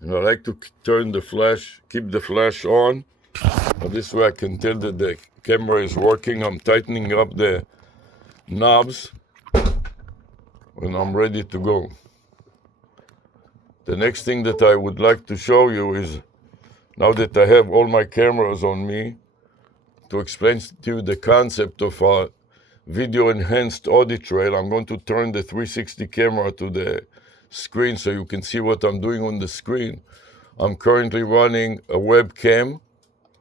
And I like to turn the flash, keep the flash on. This way I can tell that the camera is working. I'm tightening up the knobs and I'm ready to go. The next thing that I would like to show you is, now that I have all my cameras on me, to explain to you the concept of a video enhanced audit trail. I'm going to turn the 360 camera to the screen so you can see what I'm doing on the screen. I'm currently running a webcam.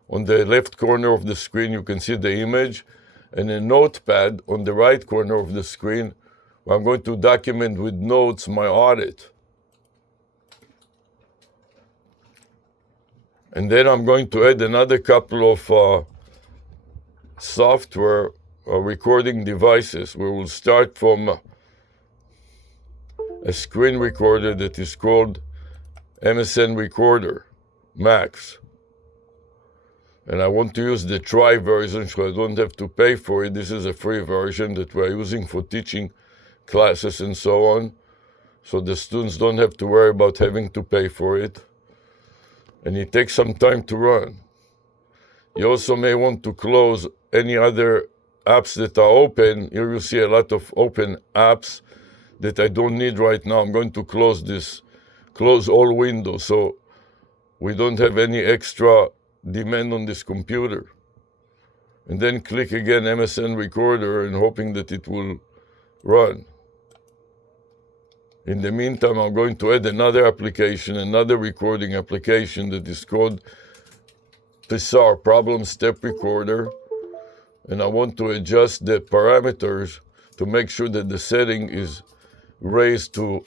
On the left corner of the screen, you can see the image, and a notepad on the right corner of the screen, where I'm going to document with notes my audit. And then I'm going to add another couple of software recording devices. We will start from a screen recorder that is called MSN Recorder Max. And I want to use the try version so I don't have to pay for it. This is a free version that we're using for teaching classes and so on. So the students don't have to worry about having to pay for it. And it takes some time to run. You also may want to close any other apps that are open. Here you see a lot of open apps that I don't need right now. I'm going to close all windows so we don't have any extra demand on this computer. And then click again MSN Recorder and hoping that it will run. In the meantime, I'm going to add another application, another recording application that is called PSR, Problem Step Recorder. And I want to adjust the parameters to make sure that the setting is raised to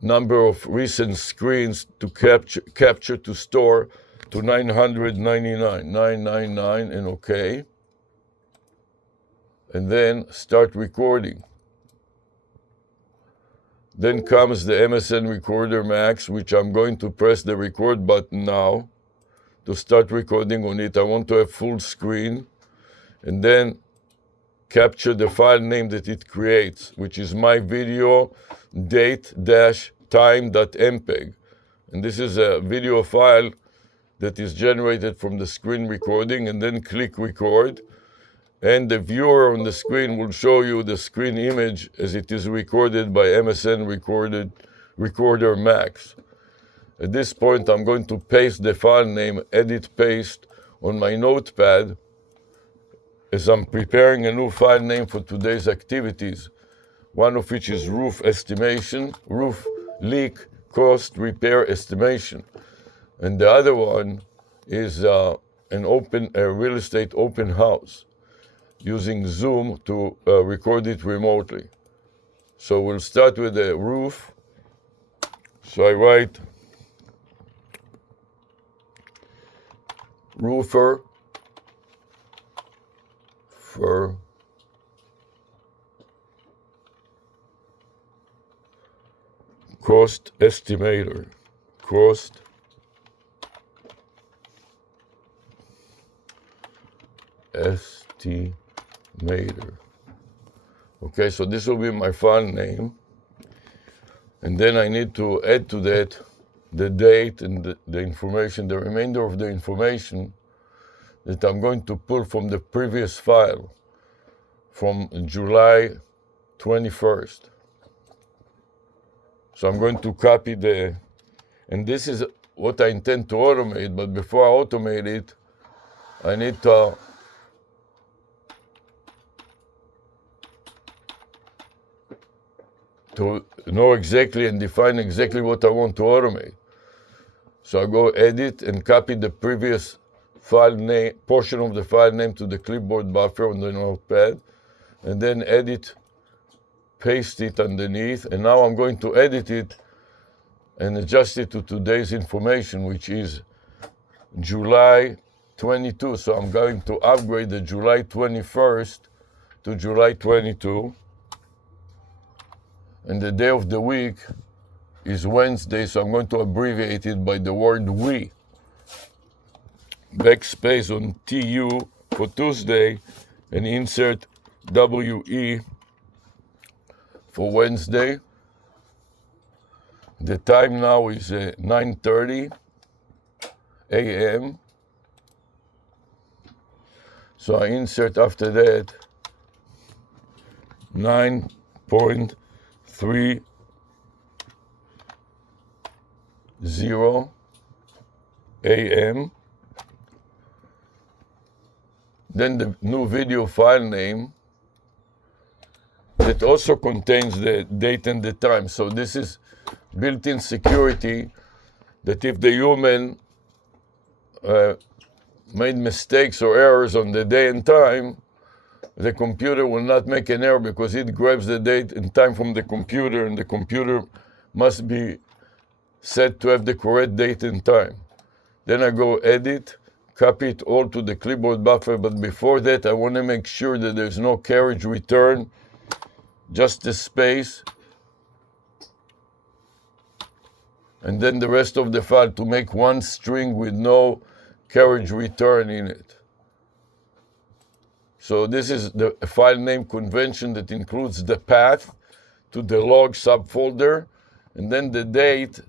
number of recent screens to capture to store to 999, and OK. And then start recording. Then comes the MSN Recorder Max, which I'm going to press the record button now to start recording on it. I want to have full screen, and then capture the file name that it creates, which is my video date-time.mpeg. And this is a video file that is generated from the screen recording, and then click record. And the viewer on the screen will show you the screen image as it is recorded by MSN Recorder Max. At this point, I'm going to paste the file name, edit paste, on my notepad as I'm preparing a new file name for today's activities, one of which is roof estimation, roof leak cost repair estimation. And the other one is a real estate open house, using Zoom to record it remotely. So we'll start with the roof. So I write roofer for cost estimator, cost estimator. Okay, so this will be my file name. And then I need to add to that the date and the information, the remainder of the information that I'm going to pull from the previous file from July 21st. So I'm going to copy and this is what I intend to automate, but before I automate it, I need to know exactly and define exactly what I want to automate. So I go edit and copy the previous file name, portion of the file name to the clipboard buffer on the notepad, and then edit, paste it underneath. And now I'm going to edit it and adjust it to today's information, which is July 22. So I'm going to upgrade the July 21st to July 22. And the day of the week is Wednesday, so I'm going to abbreviate it by the word we. Backspace on TU for Tuesday, and insert WE for Wednesday. The time now is 9:30 a.m. So I insert after that 9.30 a.m. Then the new video file name that also contains the date and the time. So this is built-in security that if the human made mistakes or errors on the day and time, the computer will not make an error because it grabs the date and time from the computer, and the computer must be set to have the correct date and time. Then I go edit, copy it all to the clipboard buffer, but before that I want to make sure that there's no carriage return, just the space, and then the rest of the file to make one string with no carriage return in it. So this is the file name convention that includes the path to the log subfolder, and then the date,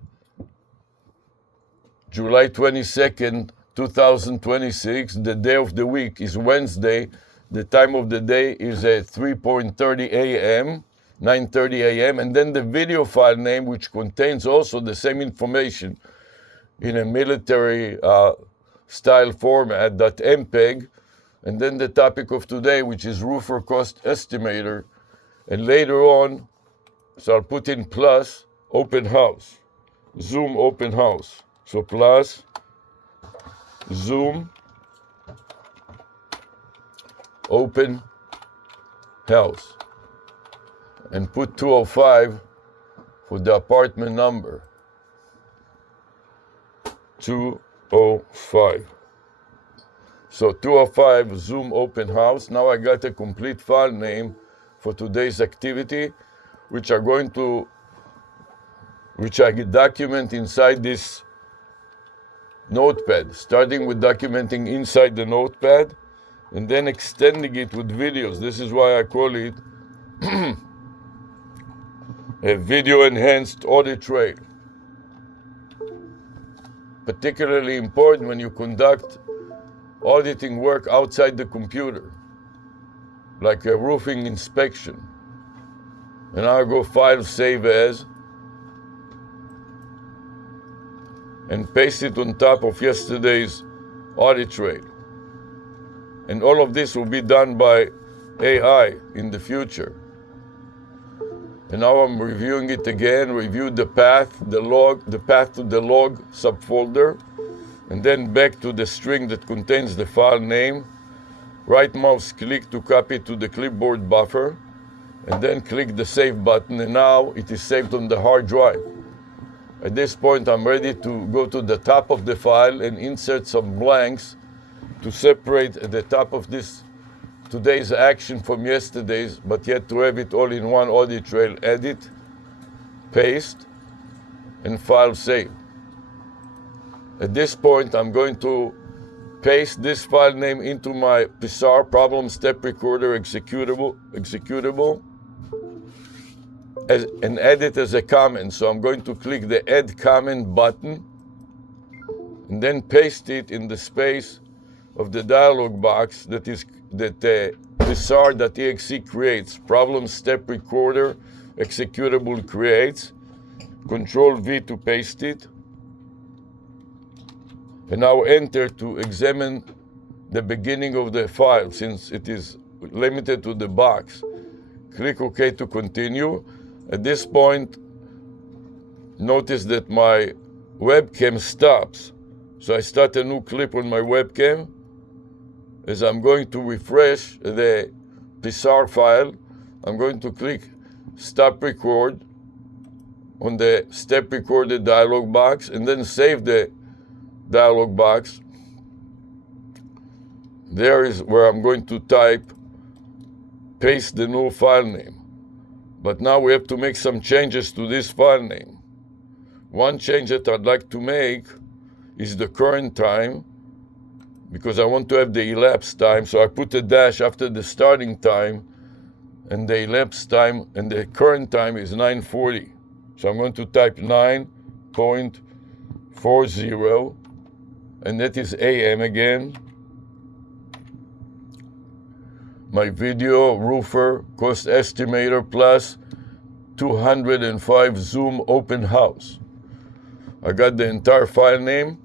July 22nd, 2026. The day of the week is Wednesday. The time of the day is at 3:30 a.m., 9:30 a.m. And then the video file name, which contains also the same information in a military style format, .mpeg. And then the topic of today, which is roofer cost estimator. And later on, so I'll put in plus open house, Zoom open house. So plus Zoom open house, and put 205 for the apartment number. 205. So 205 Zoom open house. Now I got a complete file name for today's activity, which I document inside this notepad, starting with documenting inside the notepad and then extending it with videos. This is why I call it a video enhanced audit trail. Particularly important when you conduct auditing work outside the computer, like a roofing inspection. And I go file, save as, and paste it on top of yesterday's audit trail. And all of this will be done by AI in the future. And now I'm reviewing it again, review the path, the path to the log subfolder, and then back to the string that contains the file name. Right mouse click to copy to the clipboard buffer, and then click the save button, and now it is saved on the hard drive. At this point, I'm ready to go to the top of the file and insert some blanks to separate the top of this today's action from yesterday's, but yet to have it all in one audit trail. Edit, paste, and file save. At this point, I'm going to paste this file name into my PSAR, Problem Step Recorder executable, and add it as a comment. So I'm going to click the Add Comment button and then paste it in the space of the dialog box that PSAR.exe creates. Problem Step Recorder executable creates. Control V to paste it. And now enter to examine the beginning of the file, since it is limited to the box. Click OK to continue. At this point, notice that my webcam stops. So I start a new clip on my webcam. As I'm going to refresh the PSAR file, I'm going to click Stop Record on the Step Recorded dialog box, and then save the dialog box. There is where I'm going to type, paste the new file name. But now we have to make some changes to this file name. One change that I'd like to make is the current time, because I want to have the elapsed time. So I put a dash after the starting time, and the elapsed time, and the current time is 9:40. So I'm going to type 9.40, and that is AM again. My video, roofer, cost estimator, plus 205 Zoom open house. I got the entire file name.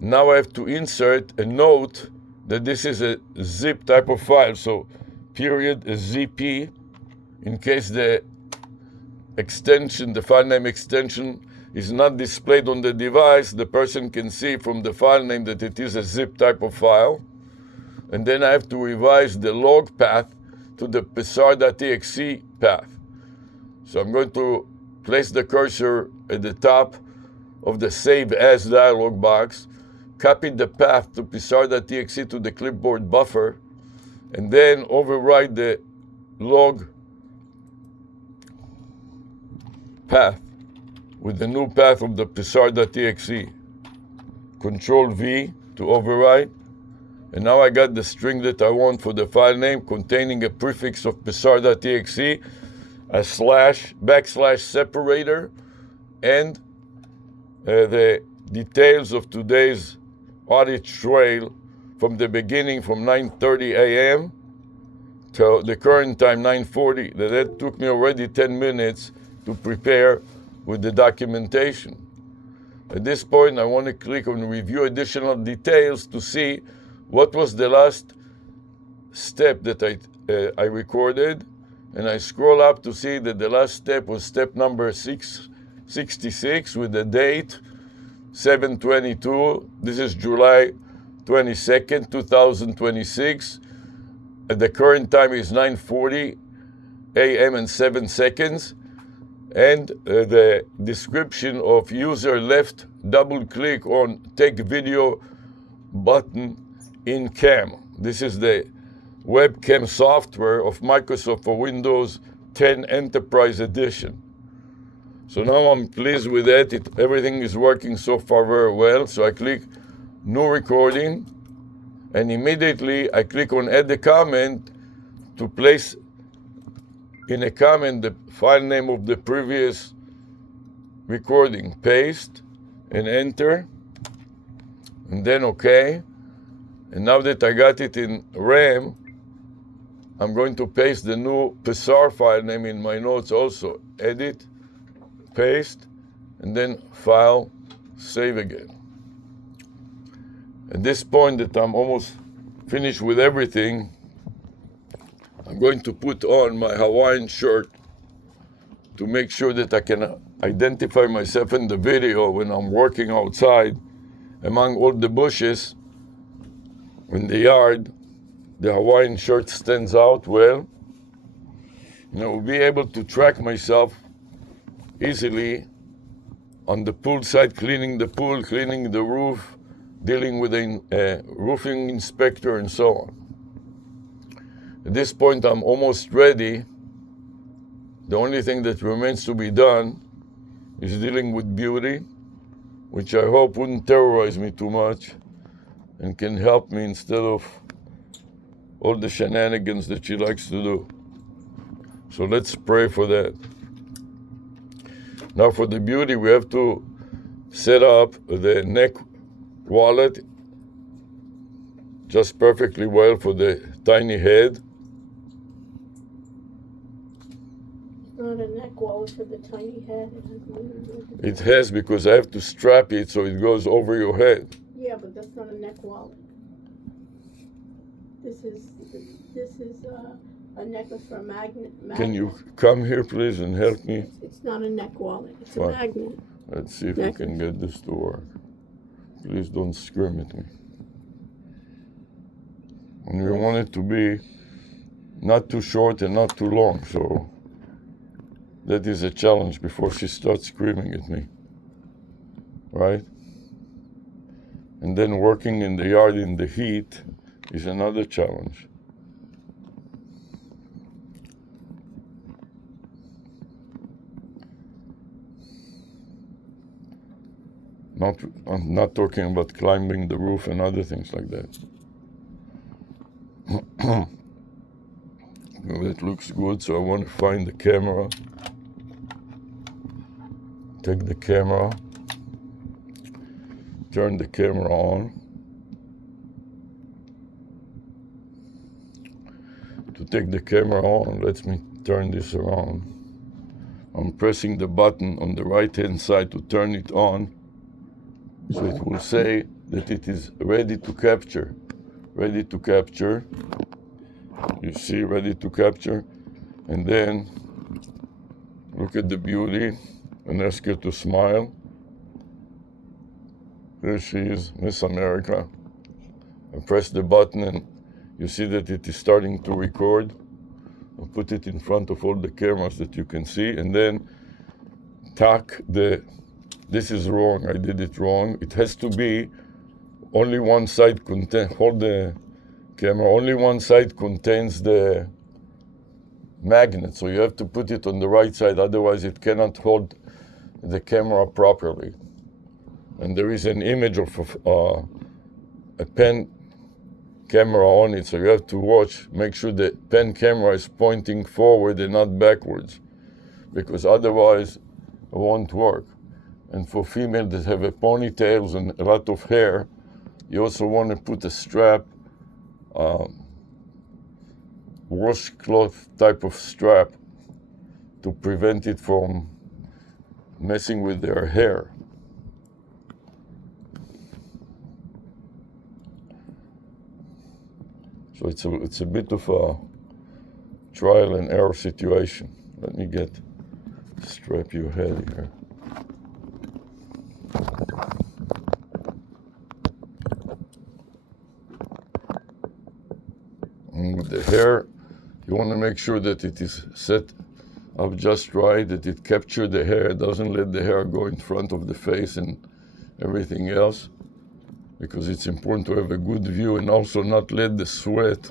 Now I have to insert a note that this is a zip type of file, so period ZP, in case the extension, the file name extension, is not displayed on the device, the person can see from the file name that it is a zip type of file. And then I have to revise the log path to the psar.txt path. So I'm going to place the cursor at the top of the Save As dialog box, copy the path to psar.txt to the clipboard buffer, and then override the log path with the new path of the psar.txt. Control V to override. And now I got the string that I want for the file name, containing a prefix of psar.txt, a / separator, and the details of today's audit trail from the beginning, from 9:30 a.m. to the current time, 9:40. That took me already 10 minutes to prepare with the documentation. At this point, I want to click on Review Additional Details to see what was the last step that I recorded. And I scroll up to see that the last step was step number 666 with the date 7/22. This is July 22nd, 2026. The current time is 9:40 a.m. and 7 seconds. And the description of user left double click on take video button in cam. This is the webcam software of Microsoft for Windows 10 Enterprise Edition. So now I'm pleased with that. Everything is working so far very well. So I click New Recording, and immediately I click on Add a Comment to place in a comment the file name of the previous recording. Paste and enter, and then OK. And now that I got it in RAM, I'm going to paste the new psar file name in my notes also. Edit, paste, and then File, Save again. At this point that I'm almost finished with everything, I'm going to put on my Hawaiian shirt to make sure that I can identify myself in the video when I'm working outside among all the bushes in the yard. The Hawaiian shirt stands out well, and I will be able to track myself easily on the pool side, cleaning the pool, cleaning the roof, dealing with a roofing inspector, and so on. At this point, I'm almost ready. The only thing that remains to be done is dealing with Beauty, which I hope wouldn't terrorize me too much and can help me instead of all the shenanigans that she likes to do. So let's pray for that. Now for the Beauty, we have to set up the neck wallet just perfectly well for the tiny head. Not a neck wallet for the tiny head. It has, because I have to strap it so it goes over your head. Yeah, but that's not a neck wallet. This is a necklace for a magnet. Can you come here, please, and help me? It's not a neck wallet. It's Fine. a magnet. Let's see if we can get this to work. Please don't scream at me. And we want it to be not too short and not too long, so that is a challenge before she starts screaming at me, right? And then working in the yard in the heat is another challenge. I'm not talking about climbing the roof and other things like that. That looks good, so I want to find the camera. take the camera, turn the camera on. To take the camera on, let me turn this around. I'm pressing the button on the right hand side to turn it on, so it will say that it is ready to capture. Ready to capture. You see, ready to capture. And then look at the beauty and ask her to smile. There she is, Miss America. I press the button and you see that it is starting to record. I'll put it in front of all the cameras that you can see, and then tack the, this is wrong, I did it wrong. It has to be only one side hold the camera, only one side contains the magnet, so you have to put it on the right side, otherwise it cannot hold the camera properly. And there is an image of a pen camera on it, so you have to watch, make sure the pen camera is pointing forward and not backwards, because otherwise it won't work. And for females that have a ponytails and a lot of hair, you also want to put a strap, washcloth type of strap, to prevent it from messing with their hair. So it's a bit of a trial and error situation. Let me strap your head here. And with the hair, you want to make sure that it is set up just right, that it captures the hair, doesn't let the hair go in front of the face and everything else, because it's important to have a good view and also not let the sweat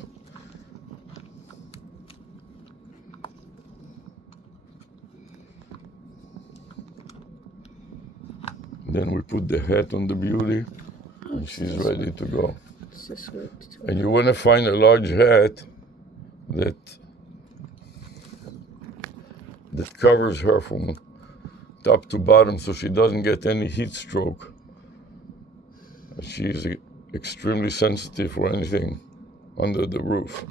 then we put the hat on the beauty and she's ready to go. And you want to find a large hat that covers her from top to bottom so she doesn't get any heat stroke. She is extremely sensitive for anything under the roof.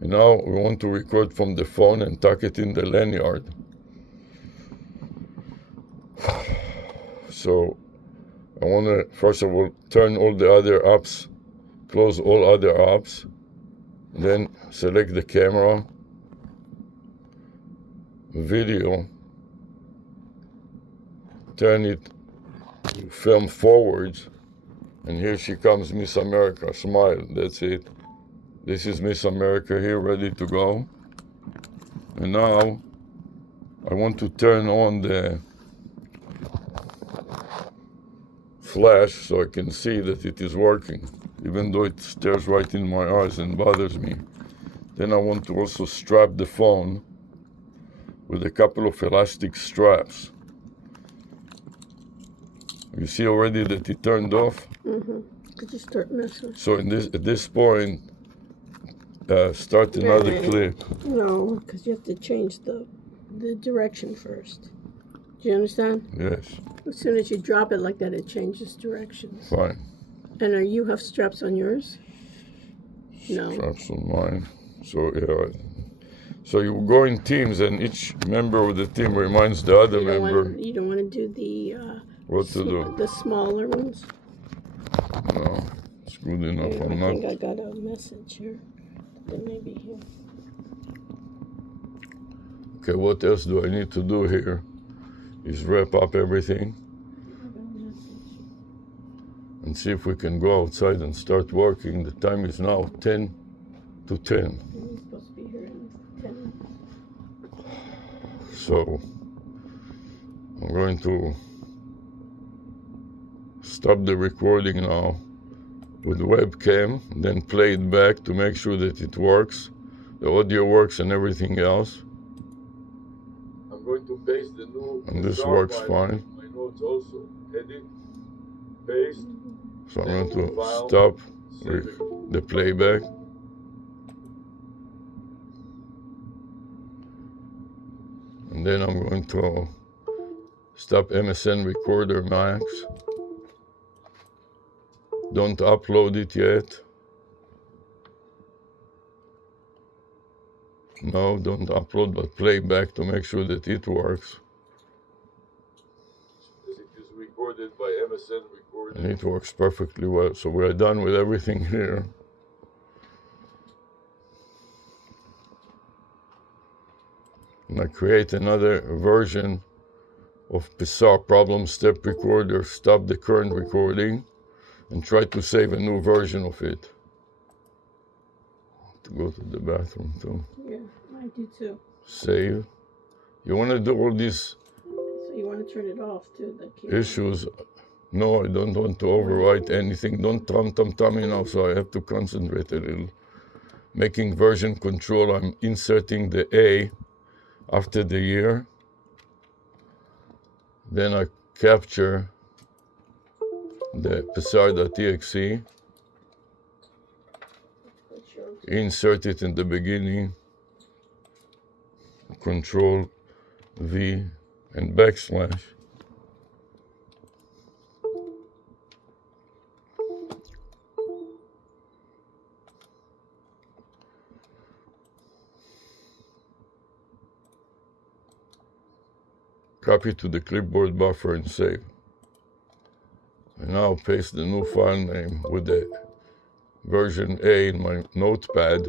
And now we want to record from the phone and tuck it in the lanyard. So I want to, first of all, turn all the other apps, close all other apps, then select the camera, video, turn it film forwards, and here she comes, Miss America. Smile, that's it. This is Miss America here, ready to go. And now I want to turn on the flash so I can see that it is working, even though it stares right in my eyes and bothers me. Then I want to also strap the phone with a couple of elastic straps. You see already that it turned off? Mm-hmm. Could you start messing? So at this point, start another clip. No, because you have to change the direction first. Do you understand? Yes. As soon as you drop it like that, it changes directions. Fine. And you have straps on yours? No. Straps on mine. So yeah. So you go in teams, and each member of the team reminds the other member. You don't want to do the the smaller ones. No, it's good enough. I think I got a message here. That may be here. Okay, what else do I need to do here? Is wrap up everything and see if we can go outside and start working. The time is now 10 to 10. He's supposed to be here in 10 minutes. So I'm going to stop the recording now with the webcam, then play it back to make sure that it works, the audio works and everything else. I'm going to paste the new, and this works fine. My notes also. Edit, paste. So I'm going to stop the playback. And then I'm going to Stop MSN Recorder Max. Don't upload it yet. No, don't upload, but play back to make sure that it works. It is recorded by MSN Recording. And it works perfectly well. So we're done with everything here. And I create another version of Pissar Problem Step Recorder, stop the current recording, and try to save a new version of it. To go to the bathroom too. Yeah, I do too. Save. You want to do all these So you want to turn it off too, the camera. issues. No, I don't want to overwrite anything. Don't tam me now, so I have to concentrate a little. Making version control, I'm inserting the A after the year. Then I capture the Pissar.exe, insert it in the beginning, Control V and backslash. Copy to the clipboard buffer and save. And now paste the new file name with the version A in my notepad.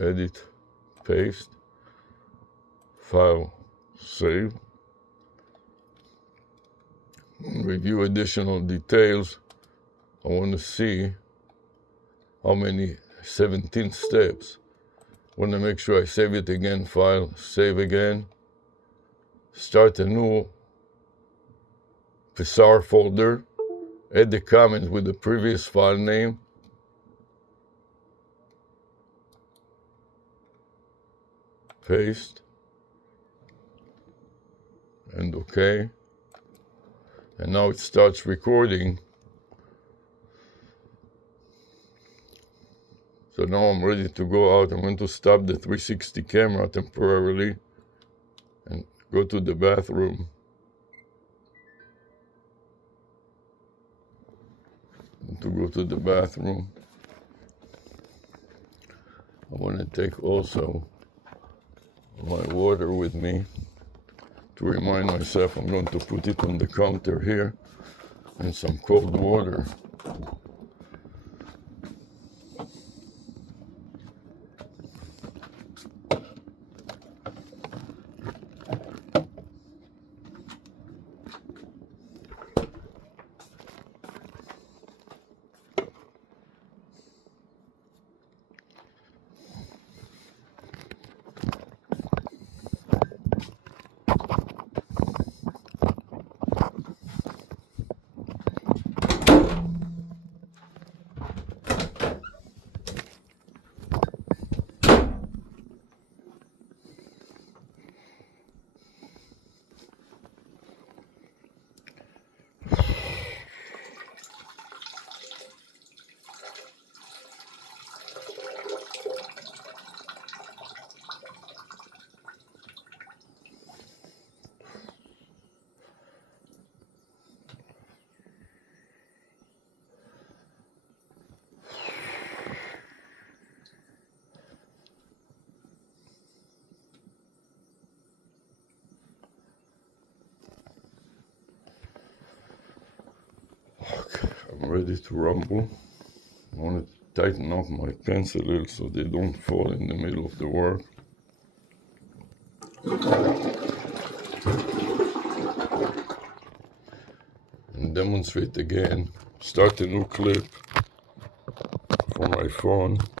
Edit, paste, file, save. Review additional details. I want to see how many 17 steps. Want to make sure I save it again, file, save again. Start a new Pissar folder. Add the comment with the previous file name. Paste. And OK. And now it starts recording. So now I'm ready to go out. I'm going to stop the 360 camera temporarily and go to the bathroom. To go to the bathroom, I want to take also my water with me to remind myself I'm going to put it on the counter here, and some cold water. Okay, I'm ready to rumble. I want to tighten up my pencil a little so they don't fall in the middle of the work. And demonstrate again. Start a new clip for my phone.